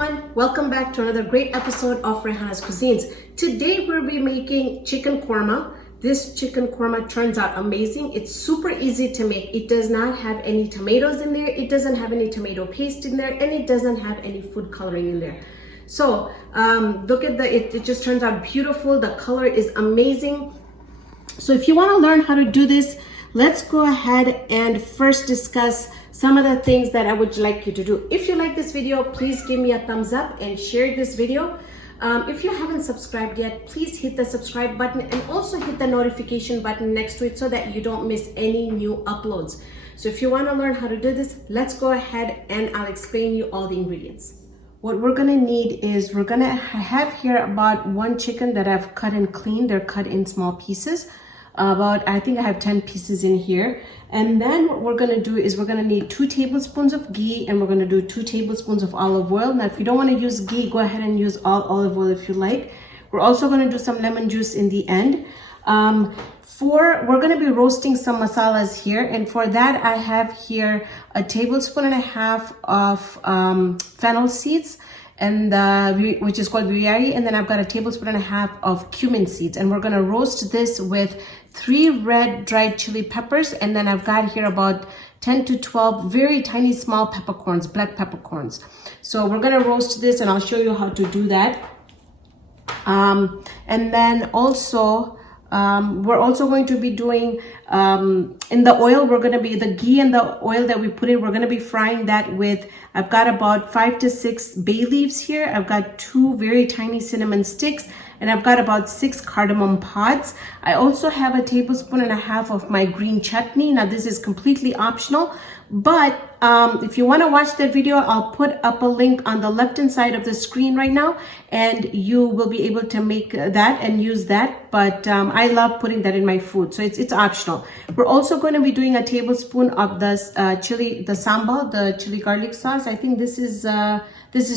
everyone, welcome back to another great episode of Raihana's Cuisines. Today we'll be making chicken korma. This chicken korma turns out amazing. It's super easy to make. It does not have any tomatoes in there, it doesn't have any tomato paste in there, and it doesn't have any food coloring in there. So look at it just turns out beautiful. The color is amazing. So if you want to learn how to do this, let's go ahead and first discuss some of the things that I would like you to do. If you like this video, please give me a thumbs up and share this video. If you haven't subscribed yet, please hit the subscribe button and also hit the notification button next to it so that you don't miss any new uploads. So if you want to learn how to do this, let's go ahead and I'll explain you all the ingredients. What we're gonna need is we're gonna have here about one chicken that I've cut and cleaned. They're cut in small pieces. I think I have 10 pieces in here. And then what we're gonna do is we're gonna need 2 tablespoons of ghee and we're gonna do 2 tablespoons of olive oil. Now, if you don't wanna use ghee, go ahead and use all olive oil if you like. We're also gonna do some lemon juice in the end. We're gonna be roasting some masalas here. And for that, I have here a tablespoon and a half of fennel seeds, and which is called biryari, and then I've got a tablespoon and a half of cumin seeds, and we're gonna roast this with 3 red dried chili peppers, and then I've got here about 10 to 12 very tiny small peppercorns, black peppercorns. So we're gonna roast this and I'll show you how to do that. And then also we're also going to be doing in the oil, we're going to be the ghee and the oil that we put in, we're going to be frying that with, I've got about 5 to 6 bay leaves here. I've got 2 very tiny cinnamon sticks, and I've got about 6 cardamom pods. I also have a tablespoon and a half of my green chutney. Now this is completely optional, but if you want to watch that video, I'll put up a link on the left hand side of the screen right now, and you will be able to make that and use that. But I love putting that in my food, so it's optional. We're also going to be doing a tablespoon of the sambal, the chili garlic sauce. I think this is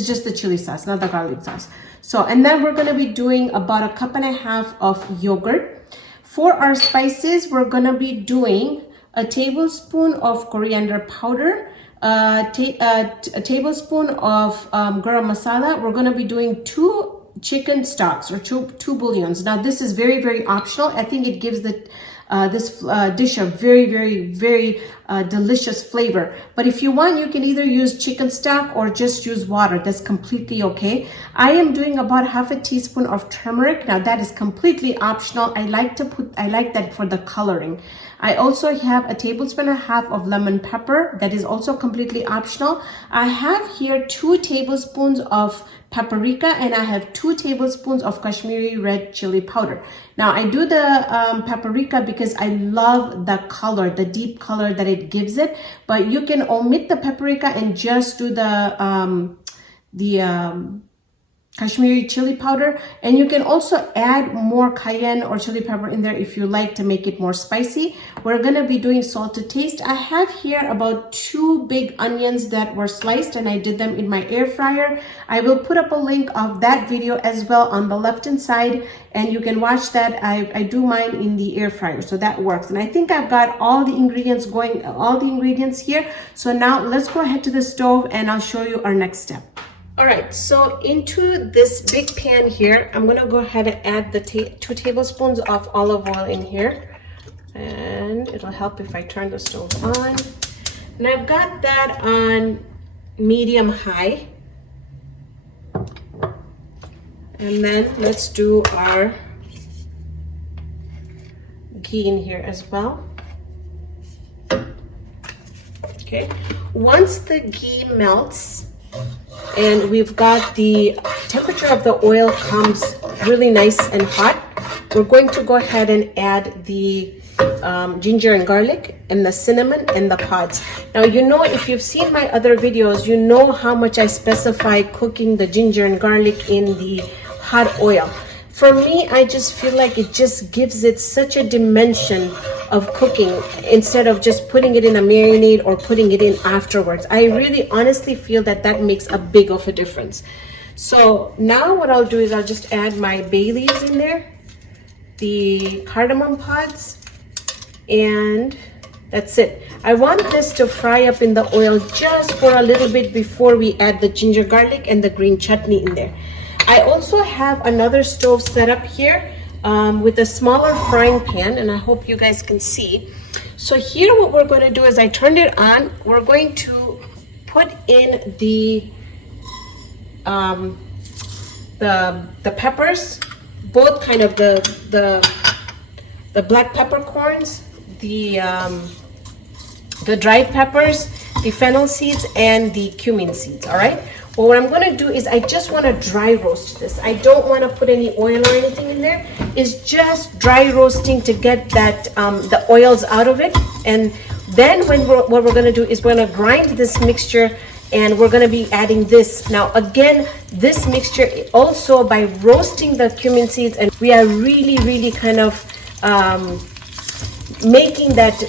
just the chili sauce, not the garlic sauce. So, and then we're going to be doing about 1.5 cups of yogurt. For our spices, we're going to be doing a tablespoon of coriander powder, a tablespoon of garam masala. We're going to be doing 2 chicken stocks or two bouillons. Now this is very, very optional. I think it gives this dish a very, very, very delicious flavor. But if you want, you can either use chicken stock or just use water. That's completely okay. I am doing about 1/2 teaspoon of turmeric. Now that is completely optional. I like that for the coloring. I also have a tablespoon and a half of lemon pepper. That is also completely optional. I have here 2 tablespoons of paprika, and I have 2 tablespoons of Kashmiri red chili powder. Now I do the paprika because I love the color, the deep color that it gives it, but you can omit the paprika and just do the Kashmiri chili powder, and you can also add more cayenne or chili pepper in there if you like to make it more spicy. We're going to be doing salt to taste. I have here about 2 big onions that were sliced, and I did them in my air fryer. I will put up a link of that video as well on the left hand side, and you can watch that. I do mine in the air fryer, so that works. And I think I've got all the ingredients here. So now let's go ahead to the stove and I'll show you our next step. All right, so into this big pan here, I'm gonna go ahead and add the 2 tablespoons of olive oil in here, and it'll help if I turn the stove on. And I've got that on medium high. And then let's do our ghee in here as well. Okay, once the ghee melts, and we've got the temperature of the oil comes really nice and hot, we're going to go ahead and add the ginger and garlic and the cinnamon and the pods. Now, you know, if you've seen my other videos, you know how much I specify cooking the ginger and garlic in the hot oil. For me, I just feel like it just gives it such a dimension of cooking instead of just putting it in a marinade or putting it in afterwards. I really honestly feel that that makes a big of a difference. So now what I'll do is I'll just add my bay leaves in there, the cardamom pods, and That's it. I want this to fry up in the oil just for a little bit before we add the ginger garlic and the green chutney in there. I also have another stove set up here with a smaller frying pan, and I hope you guys can see. So here what we're going to do is I turned it on. We're going to put in the peppers, both kind of the black peppercorns, the dried peppers, the fennel seeds, and the cumin seeds. All right. Well, what I'm going to do is I just want to dry roast this. I don't want to put any oil or anything in there. It's just dry roasting to get that the oils out of it. And then what we're going to do is we're going to grind this mixture, and we're going to be adding this. Now, again, this mixture also by roasting the cumin seeds, and we are really kind of making that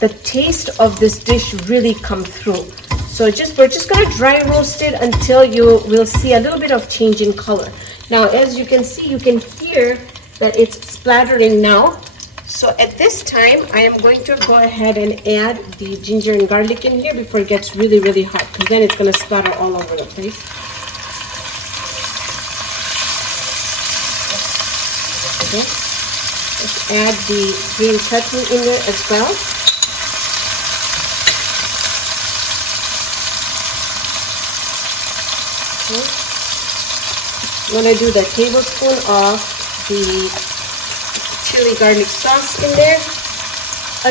the taste of this dish really come through. So we're just gonna dry roast it until you will see a little bit of change in color. Now, as you can see, you can hear that it's splattering now. So at this time, I am going to go ahead and add the ginger and garlic in here before it gets really hot, because then it's gonna splatter all over the place. Okay. Let's add the green chutney in there as well. Okay. I'm going to do the tablespoon of the chili garlic sauce in there.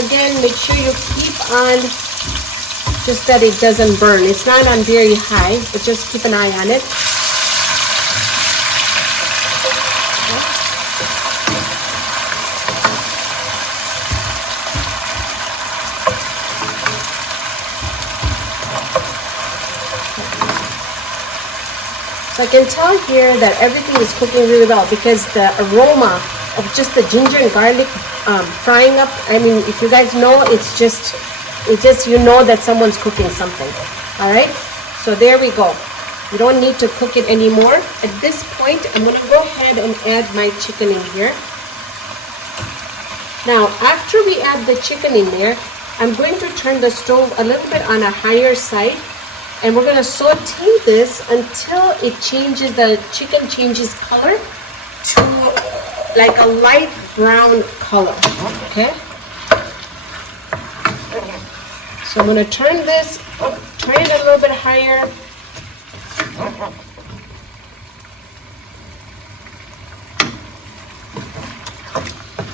Again, make sure you keep on just that it doesn't burn. It's not on very high, but just keep an eye on it. So I can tell here that everything is cooking really well because the aroma of just the ginger and garlic frying up. I mean, if you guys know, it's just you know that someone's cooking something. All right. So there we go. You don't need to cook it anymore. At this point, I'm going to go ahead and add my chicken in here. Now, after we add the chicken in there, I'm going to turn the stove a little bit on a higher side. And we're going to saute this until it changes, the chicken changes color to like a light brown color, okay? So I'm going to turn this up, turn it a little bit higher.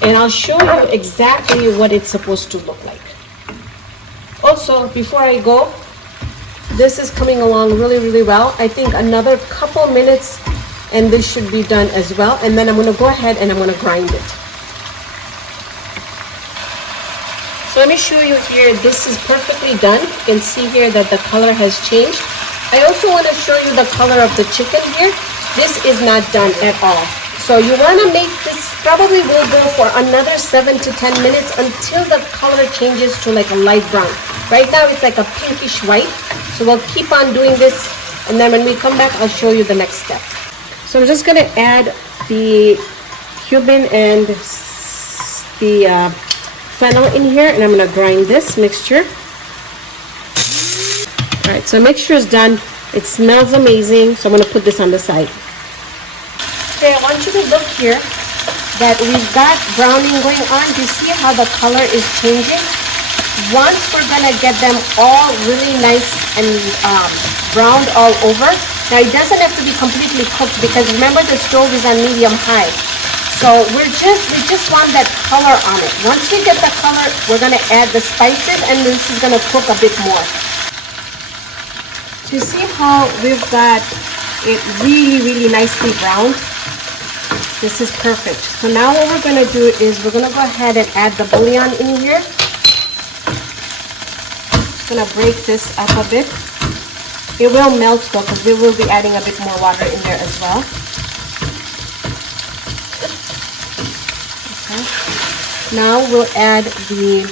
And I'll show you exactly what it's supposed to look like. Also, before I go, this is coming along really well. I think another couple minutes and this should be done as well. And then I'm going to go ahead and I'm going to grind it. So let me show you here. This is perfectly done. You can see here that the color has changed. I also want to show you the color of the chicken here. This is not done at all. So you want to make this, probably will go for another 7 to 10 minutes until the color changes to like a light brown. Right now it's like a pinkish white. So we'll keep on doing this, and then when we come back, I'll show you the next step. So I'm just going to add the cumin and the fennel in here, and I'm going to grind this mixture. All right, so mixture is done. It smells amazing, so I'm going to put this on the side. Okay, I want you to look here that we've got browning going on. Do you see how the color is changing? Once we're gonna get them all really nice and browned all over. Now it doesn't have to be completely cooked because remember the stove is on medium high. So we just want that color on it. Once we get the color, we're gonna add the spices and this is gonna cook a bit more. So you see how we've got it really nicely browned? This is perfect. So now what we're gonna do is we're gonna go ahead and add the bouillon in here. Gonna break this up a bit. It will melt though because we will be adding a bit more water in there as well. Okay. Now we'll add the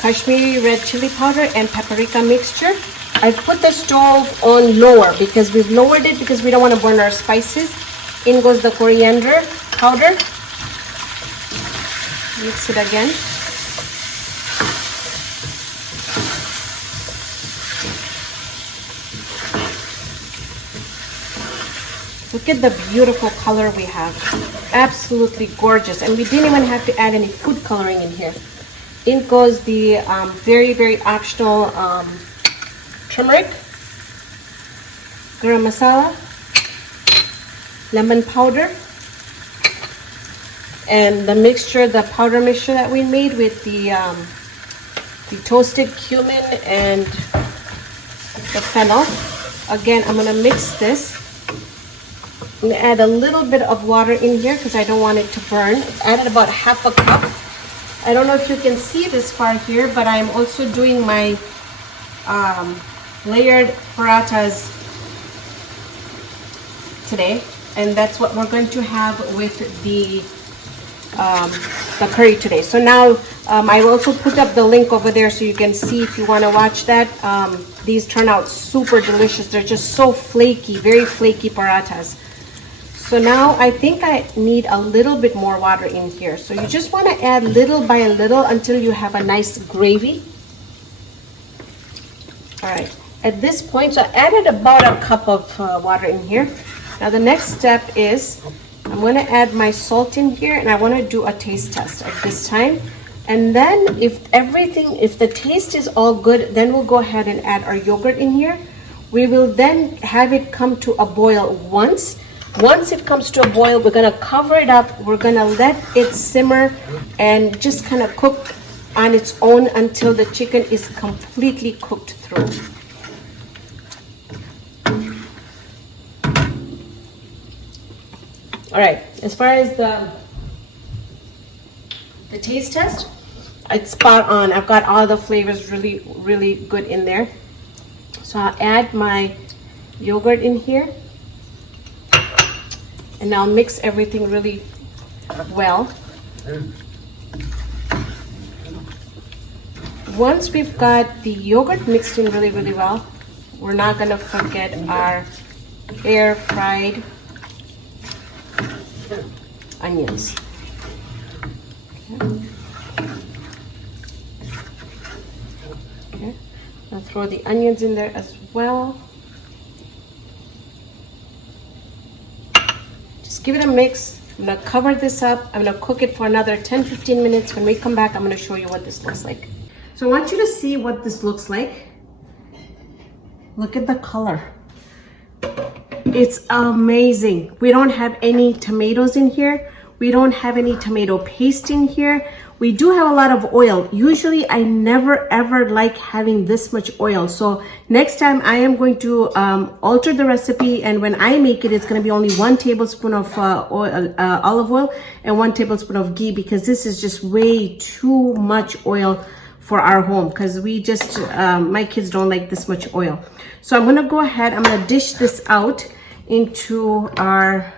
Kashmiri red chili powder and paprika mixture. I put the stove on lower because we've lowered it because we don't want to burn our spices. In goes the coriander powder. Mix it again. Look at the beautiful color we have. Absolutely gorgeous. And we didn't even have to add any food coloring in here. In goes the very, very optional turmeric, garam masala, lemon powder, and the mixture, the powder mixture that we made with the toasted cumin and the fennel. Again, I'm gonna mix this. I'm gonna add a little bit of water in here because I don't want it to burn. Added about half a cup. I don't know if you can see this far here, but I'm also doing my layered parathas today, and that's what we're going to have with the curry today. So now I also put up the link over there so you can see if you want to watch that. These turn out super delicious. They're just so flaky, very flaky parathas. So now I think I need a little bit more water in here. So you just want to add little by little until you have a nice gravy. All right, at this point, so I added about a cup of water in here. Now the next step is I'm going to add my salt in here, and I want to do a taste test at this time. And then if the taste is all good, then we'll go ahead and add our yogurt in here. We will then have it come to a boil once. Once it comes to a boil, we're going to cover it up. We're going to let it simmer and just kind of cook on its own until the chicken is completely cooked through. All right, as far as the taste test, it's spot on. I've got all the flavors really, really good in there. So I'll add my yogurt in here, and I'll mix everything really well. Once we've got the yogurt mixed in really, really well, we're not gonna forget our air fried onions. Okay. I'll throw the onions in there as well. Just give it a mix. I'm gonna cover this up. I'm gonna cook it for another 10-15 minutes. When we come back, I'm gonna show you what this looks like. So I want you to see what this looks like. Look at the color. It's amazing. We don't have any tomatoes in here. We don't have any tomato paste in here. We do have a lot of oil. Usually I never ever like having this much oil. So next time I am going to alter the recipe, and when I make it, it's going to be only 1 tablespoon of olive oil and 1 tablespoon of ghee, because this is just way too much oil for our home, because we just, my kids don't like this much oil. So I'm going to go ahead, I'm going to dish this out into our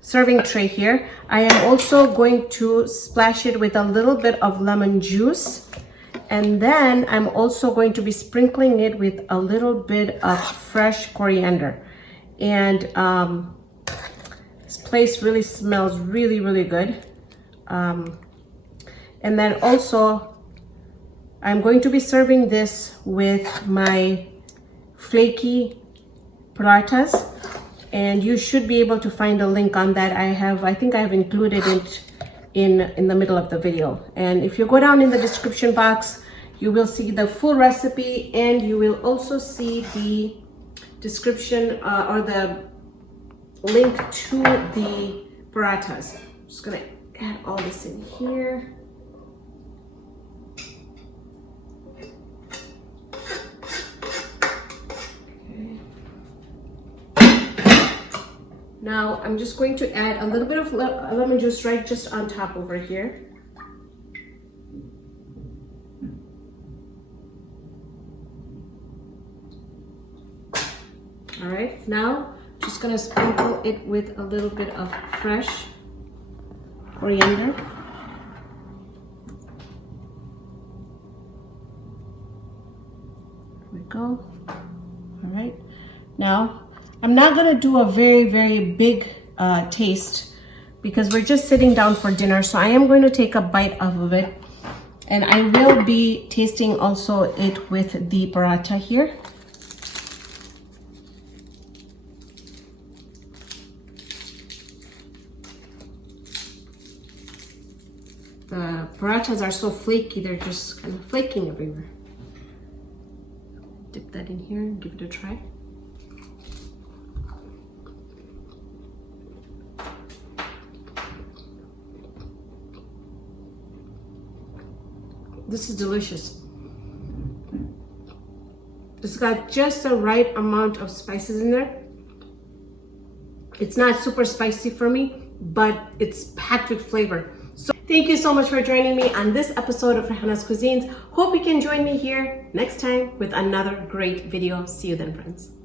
serving tray here. I am also going to splash it with a little bit of lemon juice, and then I'm also going to be sprinkling it with a little bit of fresh coriander. And this place really smells really, really good. And then also I'm going to be serving this with my flaky parathas, and you should be able to find a link on that. I think I have included it in the middle of the video. And if you go down in the description box, you will see the full recipe, and you will also see the description or the link to the parathas. I'm just gonna add all this in here. Now I'm just going to add a little bit of lemon juice right just on top over here. All right, now just gonna sprinkle it with a little bit of fresh coriander. There we go. All right, now I'm not gonna do a very, very big taste, because we're just sitting down for dinner. So I am going to take a bite of it, and I will be tasting also it with the paratha here. The parathas are so flaky, they're just kind of flaking everywhere. Dip that in here and give it a try. This is delicious. It's got just the right amount of spices in there. It's not super spicy for me, but it's packed with flavor. So thank you so much for joining me on this episode of Raihana's Cuisines. Hope you can join me here next time with another great video. See you then, friends.